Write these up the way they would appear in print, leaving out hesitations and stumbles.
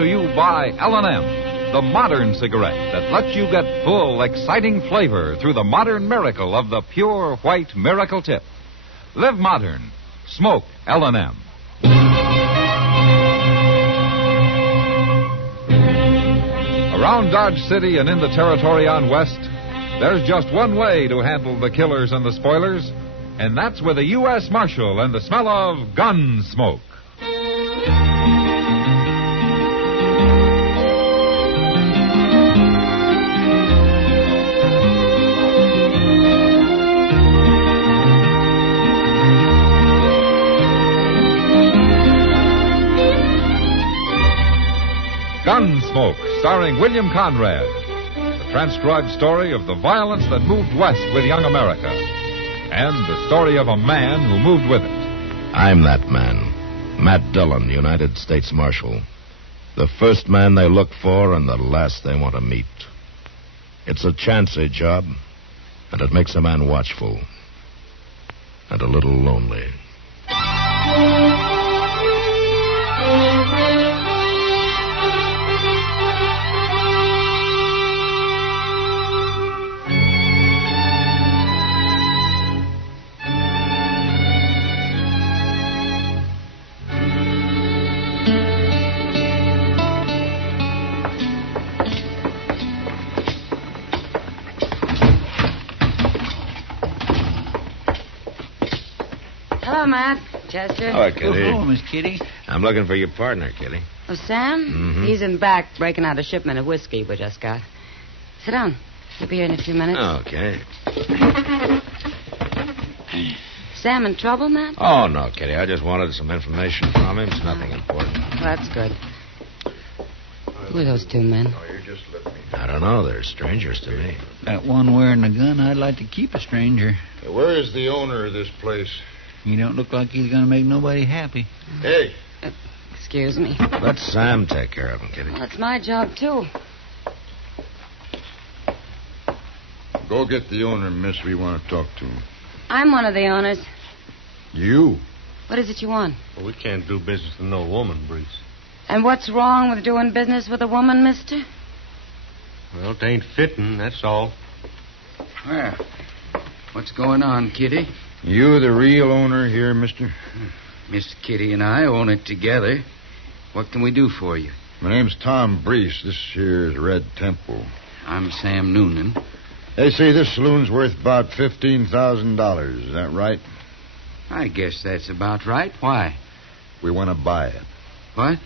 to you by L&M, the modern cigarette that lets you get full, exciting flavor through the modern miracle of the pure white Miracle Tip. Live modern. Smoke L&M. Around Dodge City and in the territory on West, there's just one way to handle the killers and the spoilers, and that's with a U.S. Marshal and the smell of Gunsmoke. Gunsmoke, starring William Conrad. The transcribed story of the violence that moved west with young America. And the story of a man who moved with it. I'm that man. Matt Dillon, United States Marshal. The first man they look for and the last they want to meet. It's a chancy job, and it makes a man watchful. And a little lonely. Hello, Matt. Chester. Hello, Kitty. Hello, Miss Kitty. I'm looking for your partner, Kitty. Oh, Sam? Mm-hmm. He's in back breaking out a shipment of whiskey we just got. Sit down. He'll be here in a few minutes. Okay. Sam in trouble, Matt? Oh, no, Kitty. I just wanted some information from him. It's nothing important. Well, that's good. Who are those two men? I don't know. They're strangers to me. That one wearing the gun, I'd like to keep a stranger. Where is the owner of this place? He don't look like he's going to make nobody happy. Hey. Excuse me. Let Sam take care of him, Kitty. Well, it's my job, too. Go get the owner, miss. We want to talk to him. I'm one of the owners. You? What is it you want? Well, we can't do business with no woman, Breeze. And what's wrong with doing business with a woman, mister? Well, it ain't fitting, that's all. Well, what's going on, Kitty? You the real owner here, mister? Miss Kitty and I own it together. What can we do for you? My name's Tom Breese. This here is Red Temple. I'm Sam Noonan. They say this saloon's worth about $15,000. Is that right? I guess that's about right. Why? We want to buy it. What?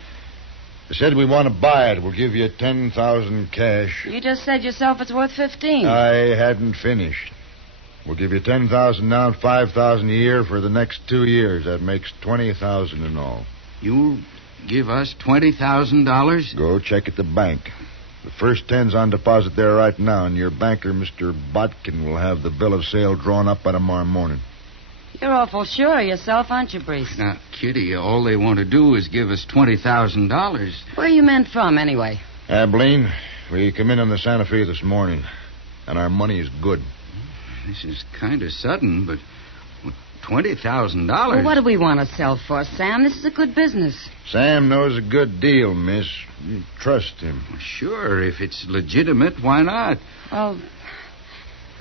They said we want to buy it. We'll give you $10,000 cash. You just said yourself it's worth 15. I hadn't finished. We'll give you $10,000 now and $5,000 a year for the next 2 years. That makes $20,000 in all. You'll give us $20,000? Go check at the bank. The first 10's on deposit there right now, and your banker, Mr. Botkin, will have the bill of sale drawn up by tomorrow morning. You're awful sure of yourself, aren't you, Breese? Now, Kitty, all they want to do is give us $20,000. Where are you men from, anyway? Abilene, we come in on the Santa Fe this morning, and our money is good. This is kind of sudden, but $20,000? Well, what do we want to sell for, Sam? This is a good business. Sam knows a good deal, miss. You trust him. Well, sure, if it's legitimate, why not? Well,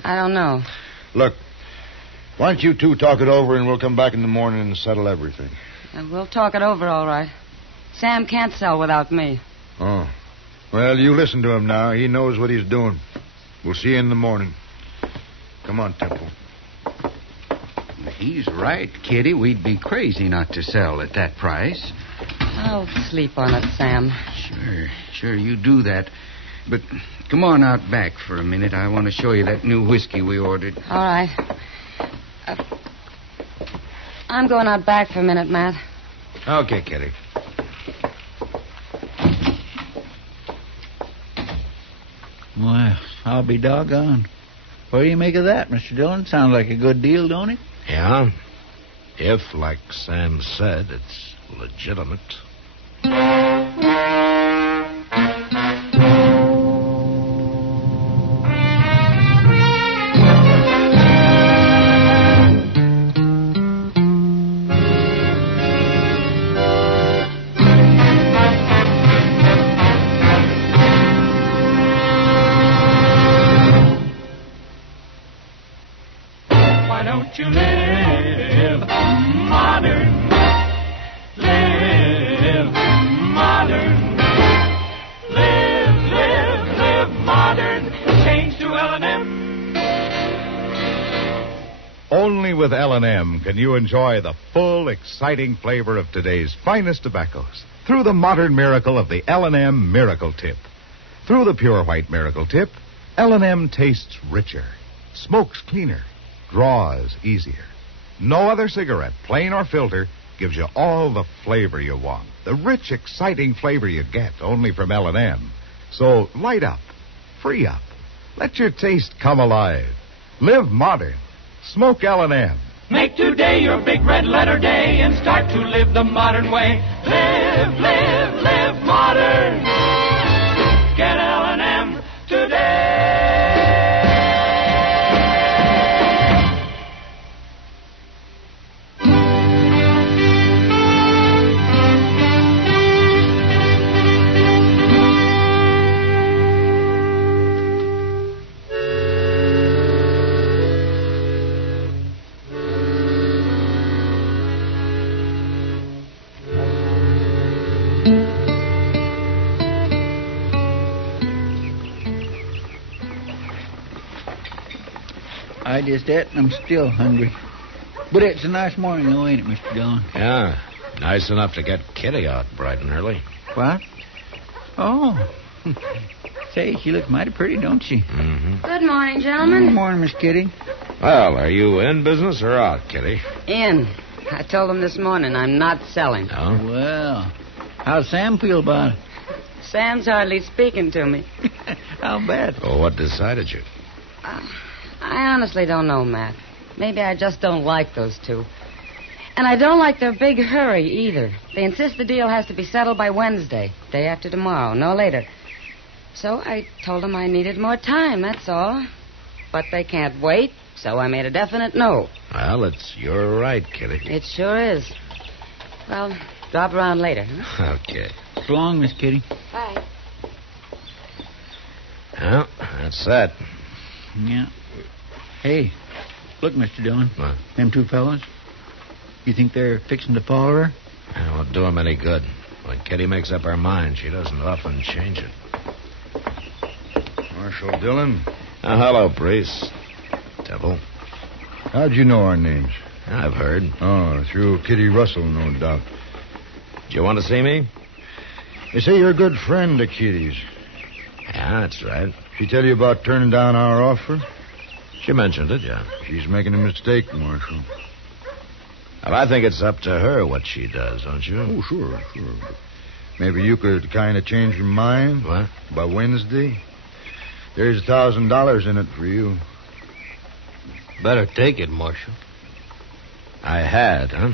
I don't know. Look, why don't you two talk it over, and we'll come back in the morning and settle everything. We'll talk it over, all right. Sam can't sell without me. Oh. Well, you listen to him now. He knows what he's doing. We'll see you in the morning. Come on, Temple. He's right, Kitty. We'd be crazy not to sell at that price. I'll sleep on it, Sam. Sure, you do that. But come on out back for a minute. I want to show you that new whiskey we ordered. All right. I'm going out back for a minute, Matt. Okay, Kitty. Well, I'll be doggone. What do you make of that, Mr. Dillon? Sounds like a good deal, don't it? Yeah. If, like Sam said, it's legitimate. that you live modern. Live modern. Live modern. Change to L&M. Only with L&M can you enjoy the full, exciting flavor of today's finest tobaccos through the modern miracle of the L&M Miracle Tip. Through the pure white Miracle Tip, L&M tastes richer, smokes cleaner, draws easier. No other cigarette, plain or filter, gives you all the flavor you want. The rich, exciting flavor you get only from L&M. So light up, free up, let your taste come alive. Live modern. Smoke L&M. Make today your big red letter day and start to live the modern way. Live modern. Get L&M today. I just ate and I'm still hungry. But it's a nice morning, though, ain't it, Mr. Dillon? Yeah, nice enough to get Kitty out bright and early. What? Oh. Say, she looks mighty pretty, don't she? Mm-hmm. Good morning, gentlemen. Good morning, Miss Kitty. Well, are you in business or out, Kitty? In. I told them this morning I'm not selling. No? Well, how's Sam feel about it? Sam's hardly speaking to me. I'll bet. Oh, what decided you? I honestly don't know, Matt. Maybe I just don't like those two. And I don't like their big hurry, either. They insist the deal has to be settled by Wednesday, day after tomorrow, no later. So I told them I needed more time, that's all. But they can't wait, so I made a definite no. Well, it's your right, Kitty. It sure is. Well, drop around later, huh? Okay. So long, Miss Kitty. Bye. Well, that's that. Yeah. Hey, look, Mr. Dillon. What? Them two fellas. You think they're fixing to follow her? It won't do them any good. When Kitty makes up her mind, she doesn't often change it. Marshal Dillon. Hello, Priest. Temple. How'd you know our names? I've heard. Oh, through Kitty Russell, no doubt. Do you want to see me? They say you're a good friend of Kitty's. Yeah, that's right. She tell you about turning down our offer? She mentioned it, yeah. She's making a mistake, Marshal. Well, I think it's up to her what she does, don't you? Oh, sure. But maybe you could kind of change your mind. What? By Wednesday. There's $1,000 in it for you. Better take it, Marshal. I had, huh?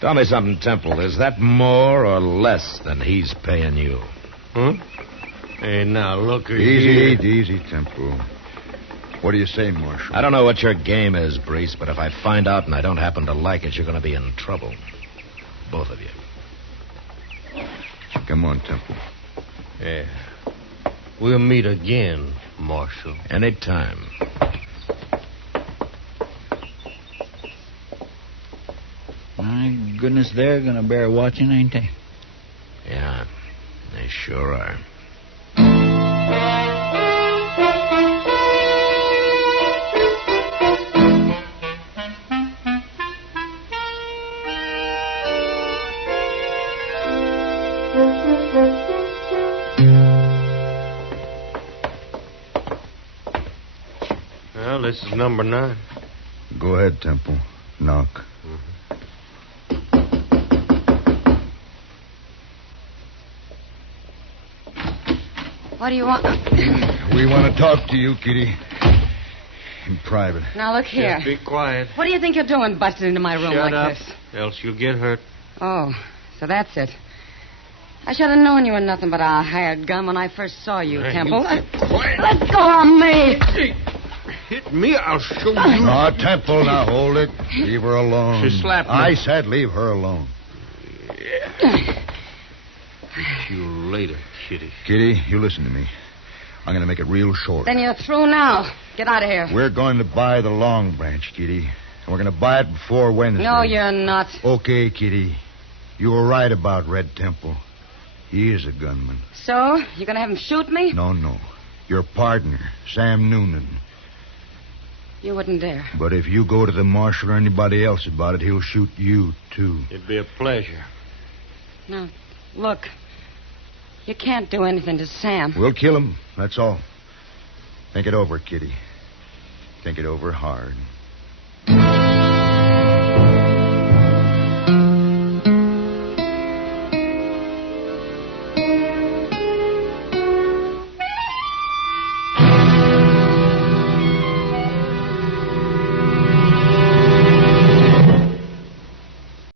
Tell me something, Temple. Is that more or less than he's paying you? Huh? Hey, now, look here. Easy, Temple. What do you say, Marshal? I don't know what your game is, Brees, but if I find out and I don't happen to like it, you're going to be in trouble. Both of you. Come on, Temple. Yeah. We'll meet again, Marshal. Anytime. My goodness, they're going to bear watching, ain't they? Yeah, they sure are. Well, this is number 9. Go ahead, Temple. Knock. What do you want? We want to talk to you, Kitty. In private. Now, look here. Just be quiet. What do you think you're doing busting into my room Shut like up, this? else you'll get hurt. Oh, so that's it. I should have known you were nothing but a hired gun when I first saw you, Hey, Temple. quiet. Let go of me! Hit me, I'll show you. No, Temple, now hold it. Leave her alone. She slapped me. I said leave her alone. You later, Kitty. Kitty, you listen to me. I'm going to make it real short. Then you're through now. Get out of here. We're going to buy the Long Branch, Kitty. And we're going to buy it before Wednesday. No, you're not. Okay, Kitty. You were right about Red Temple. He is a gunman. So? You're going to have him shoot me? No. Your partner, Sam Noonan. You wouldn't dare. But if you go to the marshal or anybody else about it, he'll shoot you, too. It'd be a pleasure. No, look. You can't do anything to Sam. We'll kill him, that's all. Think it over, Kitty. Think it over hard.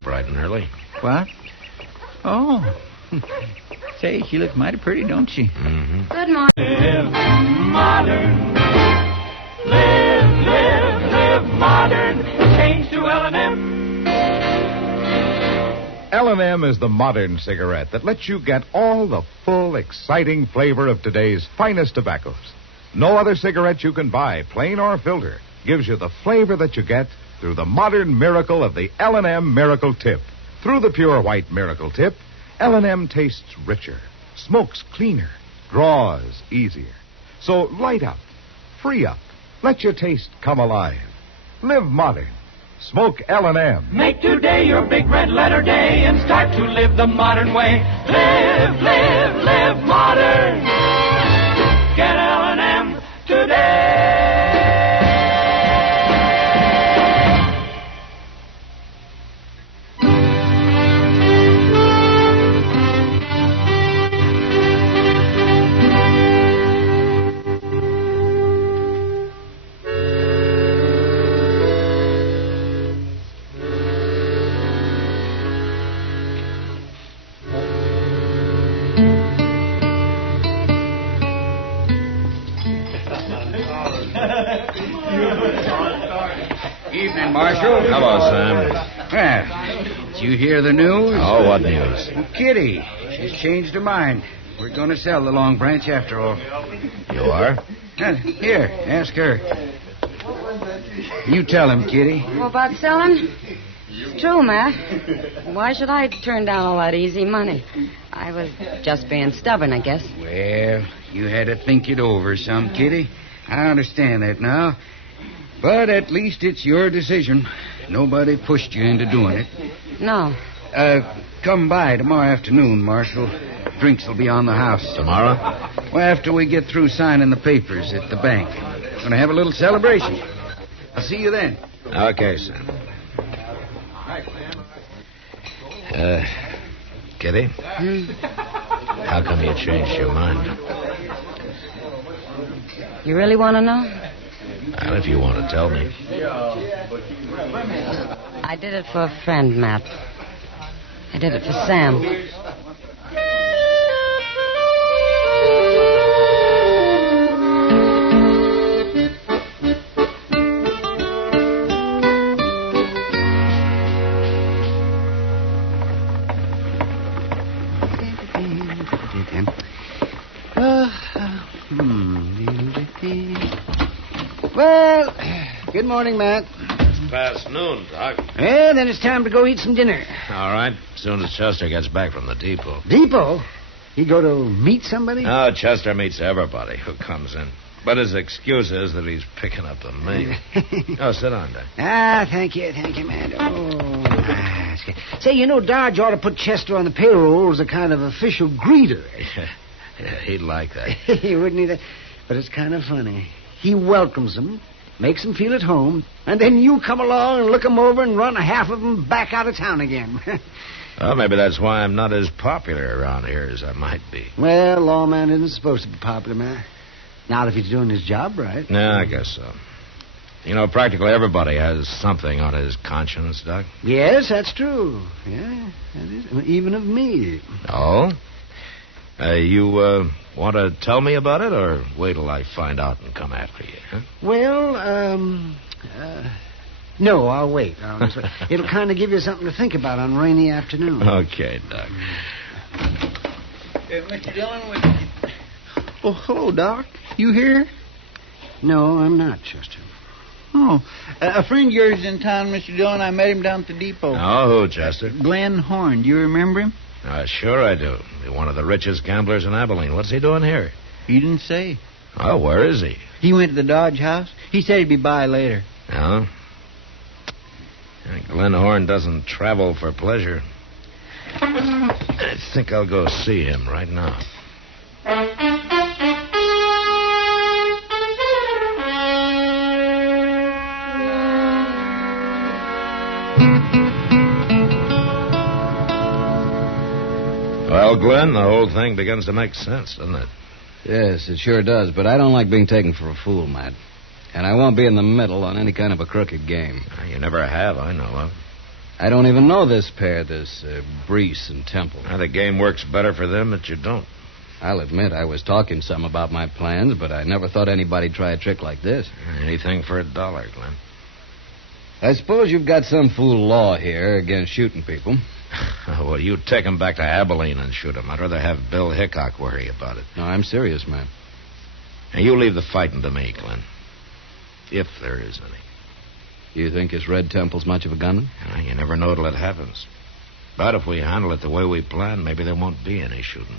Bright and early. What? Oh. Say, she looks mighty pretty, don't she? Mm-hmm. Good morning. Live modern. Live modern. Change to L&M. L&M is the modern cigarette that lets you get all the full, exciting flavor of today's finest tobaccos. No other cigarette you can buy, plain or filter, gives you the flavor that you get through the modern miracle of the L&M Miracle Tip. Through the pure white Miracle Tip, L&M tastes richer, smokes cleaner, draws easier. So light up, free up, let your taste come alive. Live modern. Smoke L&M. Make today your big red letter day and start to live the modern way. Live modern. Get L&M today. Evening, Marshal. Hello, Sam. Well, did you hear the news? Oh, what news? Well, Kitty, she's changed her mind. We're going to sell the Long Branch after all. You are? Here, ask her. You tell him, Kitty. Well, about selling? It's true, Matt. Why should I turn down all that easy money? I was just being stubborn, I guess. Well, you had to think it over some, Kitty. I understand that now. But at least it's your decision. Nobody pushed you into doing it. No. Come by tomorrow afternoon, Marshal. Drinks will be on the house. Tomorrow? Well, after we get through signing the papers at the bank. Going to have a little celebration. I'll see you then. Okay, Sam. Kitty? How come you changed your mind? You really want to know? Well, if you want to tell me. I did it for a friend, Matt. I did it for Sam. Well, good morning, Matt. It's past noon, Doc. Well, then it's time to go eat some dinner. All right. As soon as Chester gets back from the depot. Depot? He go to meet somebody? No, Chester meets everybody who comes in. But his excuse is that he's picking up the mail. Oh, sit down, Doc. Thank you, Matt. That's good. Say, you know, Dodge ought to put Chester on the payroll as a kind of official greeter. Yeah, he'd like that. He wouldn't either. But it's kind of funny. He welcomes them, makes them feel at home, and then you come along and look them over and run half of them back out of town again. Well, maybe that's why I'm not as popular around here as I might be. Well, lawman isn't supposed to be popular, man. Not if he's doing his job right. Yeah, I guess so. You know, practically everybody has something on his conscience, Doc. Yes, that's true. Yeah, that is. Even of me. Oh? You want to tell me about it, or wait till I find out and come after you, huh? Well, no, I'll wait. It'll kind of give you something to think about on a rainy afternoon. Okay, Doc. Mr. Dillon, Oh, hello, Doc. You here? No, I'm not, Chester. Oh, a friend of yours is in town, Mr. Dillon. I met him down at the depot. Oh, who, Chester? Glenn Horn. Do you remember him? Sure I do. He's one of the richest gamblers in Abilene. What's he doing here? He didn't say. Oh, where is he? He went to the Dodge house. He said he'd be by later. Oh? Glenn Horn doesn't travel for pleasure. I think I'll go see him right now. Well, Glenn, the whole thing begins to make sense, doesn't it? Yes, it sure does, but I don't like being taken for a fool, Matt. And I won't be in the middle on any kind of a crooked game. You never have, I know of. I don't even know this pair, Brees and Temple. The game works better for them, but you don't. I'll admit I was talking some about my plans, but I never thought anybody'd try a trick like this. Anything for $1, Glenn. I suppose you've got some fool law here against shooting people. Well, you take him back to Abilene and shoot him. I'd rather have Bill Hickok worry about it. No, I'm serious, man. Now, you leave the fighting to me, Glenn. If there is any. You think this Red Temple's much of a gunman? You never know till it happens. But if we handle it the way we plan, maybe there won't be any shooting.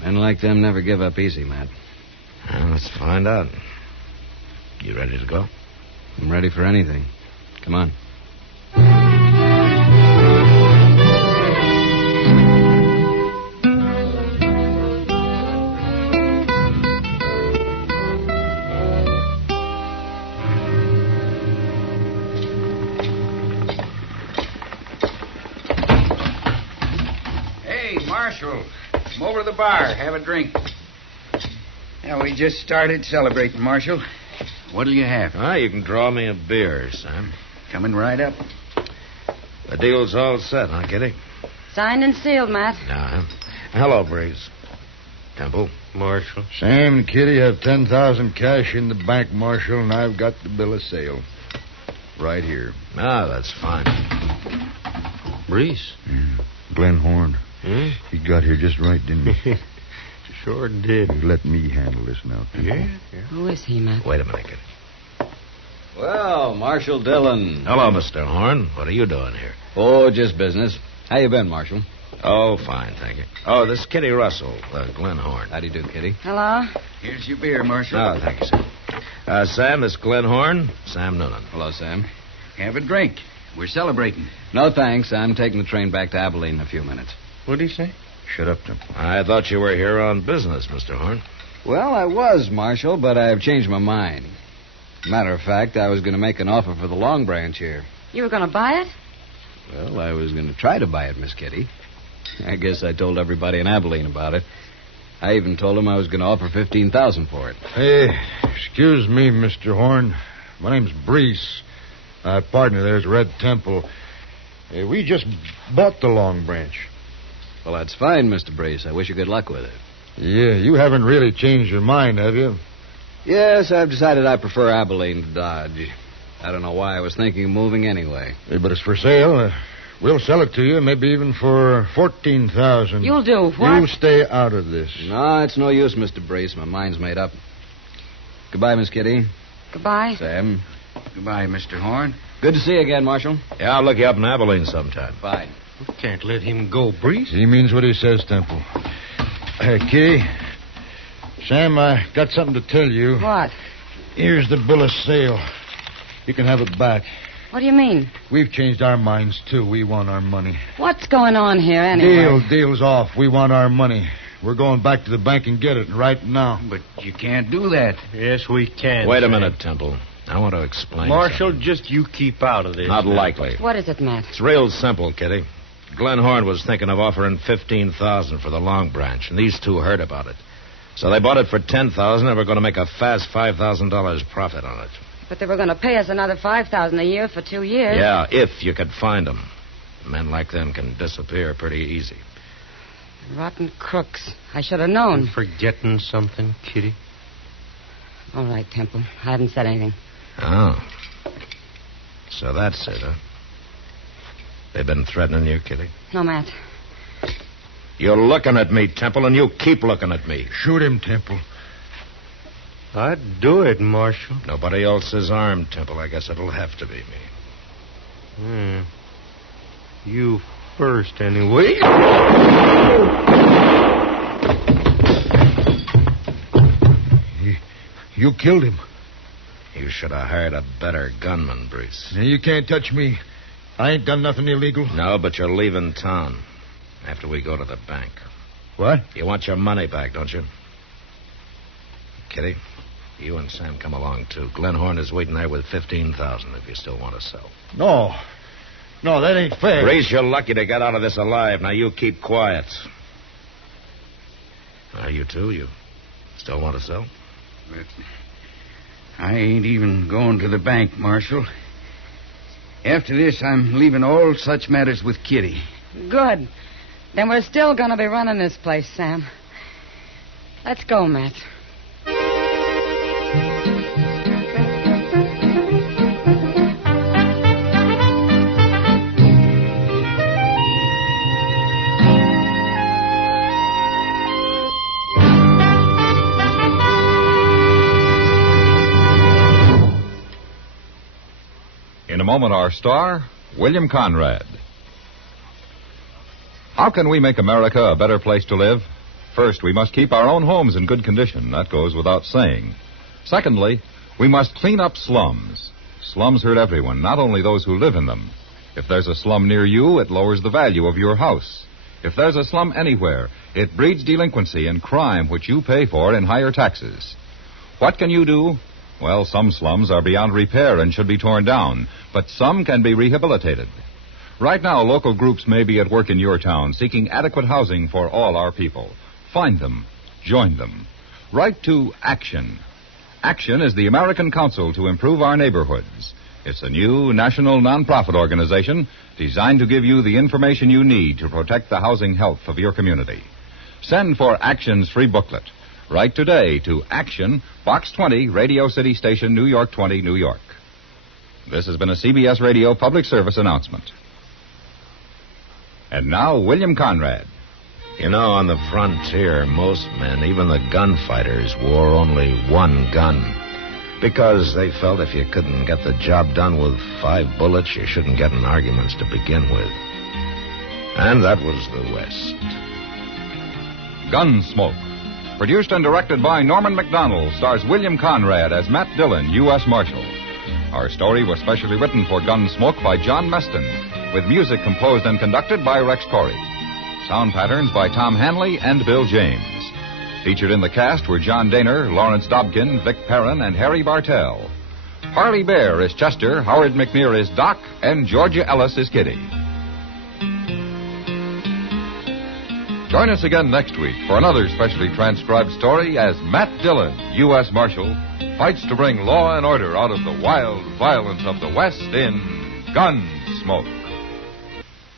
Men like them never give up easy, Matt. Well, let's find out. You ready to go? I'm ready for anything. Come on. Marshal, come over to the bar. Have a drink. Now, we just started celebrating, Marshal. What'll you have? You can draw me a beer, Sam. Coming right up. The deal's all set, huh, Kitty? Signed and sealed, Matt. Hello, Breeze. Temple. Marshal. Sam and Kitty have $10,000 cash in the bank, Marshal, and I've got the bill of sale. Right here. That's fine. Breeze. Glenn Horn. He got here just right, didn't he? Sure did. Let me handle this now. Yeah. Who is he, Matt? Wait a minute, Kitty. Well, Marshal Dillon. Hello, Mr. Horn. What are you doing here? Oh, just business. How you been, Marshal? Oh, fine, thank you. Oh, this is Kitty Russell, Glenn Horn. How do you do, Kitty? Hello? Here's your beer, Marshal. Oh, thank you, sir. Sam, this is Glenn Horn. Sam Noonan. Hello, Sam. Have a drink. We're celebrating. No, thanks. I'm taking the train back to Abilene in a few minutes. What'd he say? Shut up, Temple. I thought you were here on business, Mr. Horn. Well, I was, Marshal, but I've changed my mind. Matter of fact, I was going to make an offer for the Long Branch here. You were going to buy it? Well, I was going to try to buy it, Miss Kitty. I guess I told everybody in Abilene about it. I even told them I was going to offer $15,000 for it. Hey, excuse me, Mr. Horn. My name's Brees. My partner there's Red Temple. We just bought the Long Branch. Well, that's fine, Mr. Brace. I wish you good luck with it. Yeah, you haven't really changed your mind, have you? Yes, I've decided I prefer Abilene to Dodge. I don't know why I was thinking of moving anyway. Hey, but it's for sale. We'll sell it to you, maybe even for $14,000. You'll do what? You stay out of this. No, it's no use, Mr. Brace. My mind's made up. Goodbye, Miss Kitty. Goodbye. Sam. Goodbye, Mr. Horn. Good to see you again, Marshal. Yeah, I'll look you up in Abilene sometime. Fine. We can't let him go, Breeze. He means what he says, Temple. Hey, Kitty. Sam, I got something to tell you. What? Here's the bill of sale. You can have it back. What do you mean? We've changed our minds, too. We want our money. What's going on here, anyway? Deal's off. We want our money. We're going back to the bank and get it right now. But you can't do that. Yes, we can. Wait a Sam. minute, Temple. I want to explain Marshal, something. just you keep out of this. Not now. likely. What is it, Matt? It's real simple, Kitty. Glenn Horn was thinking of offering $15,000 for the Long Branch, and these two heard about it. So they bought it for $10,000, and we're going to make a fast $5,000 profit on it. But they were going to pay us another $5,000 a year for 2 years. Yeah, if you could find them. Men like them can disappear pretty easy. Rotten crooks. I should have known. You forgetting something, Kitty? All right, Temple. I haven't said anything. Oh. So that's it, huh? They've been threatening you, Kitty? No, Matt. You're looking at me, Temple, and you keep looking at me. Shoot him, Temple. I'd do it, Marshal. Nobody else is armed, Temple. I guess it'll have to be me. You first, anyway. You killed him. You should have hired a better gunman, Brees. Now, you can't touch me. I ain't done nothing illegal. No, but you're leaving town after we go to the bank. What? You want your money back, don't you? Kitty, you and Sam come along, too. Glenhorn is waiting there with $15,000 if you still want to sell. No. No, that ain't fair. Brees, you're lucky to get out of this alive. Now, you keep quiet. You two, you still want to sell? But I ain't even going to the bank, Marshal. After this, I'm leaving all such matters with Kitty. Good. Then we're still going to be running this place, Sam. Let's go, Matt. In a moment, our star, William Conrad. How can we make America a better place to live? First, we must keep our own homes in good condition. That goes without saying. Secondly, we must clean up slums. Slums hurt everyone, not only those who live in them. If there's a slum near you, it lowers the value of your house. If there's a slum anywhere, it breeds delinquency and crime, which you pay for in higher taxes. What can you do? Well, some slums are beyond repair and should be torn down, but some can be rehabilitated. Right now, local groups may be at work in your town seeking adequate housing for all our people. Find them. Join them. Write to Action. Action is the American Council to Improve Our Neighborhoods. It's a new national nonprofit organization designed to give you the information you need to protect the housing health of your community. Send for Action's free booklet. Write today to Action, Box 20, Radio City Station, New York 20, New York. This has been a CBS Radio public service announcement. And now, William Conrad. You know, on the frontier, most men, even the gunfighters, wore only one gun. Because they felt if you couldn't get the job done with 5 bullets, you shouldn't get in arguments to begin with. And that was the West. Gunsmoke. Produced and directed by Norman MacDonnell, stars William Conrad as Matt Dillon, U.S. Marshal. Our story was specially written for Gunsmoke by John Meston, with music composed and conducted by Rex Corey. Sound patterns by Tom Hanley and Bill James. Featured in the cast were John Daner, Lawrence Dobkin, Vic Perrin, and Harry Bartell. Parley Baer is Chester, Howard McNear is Doc, and Georgia Ellis is Kitty. Join us again next week for another specially transcribed story as Matt Dillon, U.S. Marshal, fights to bring law and order out of the wild violence of the West in Gunsmoke.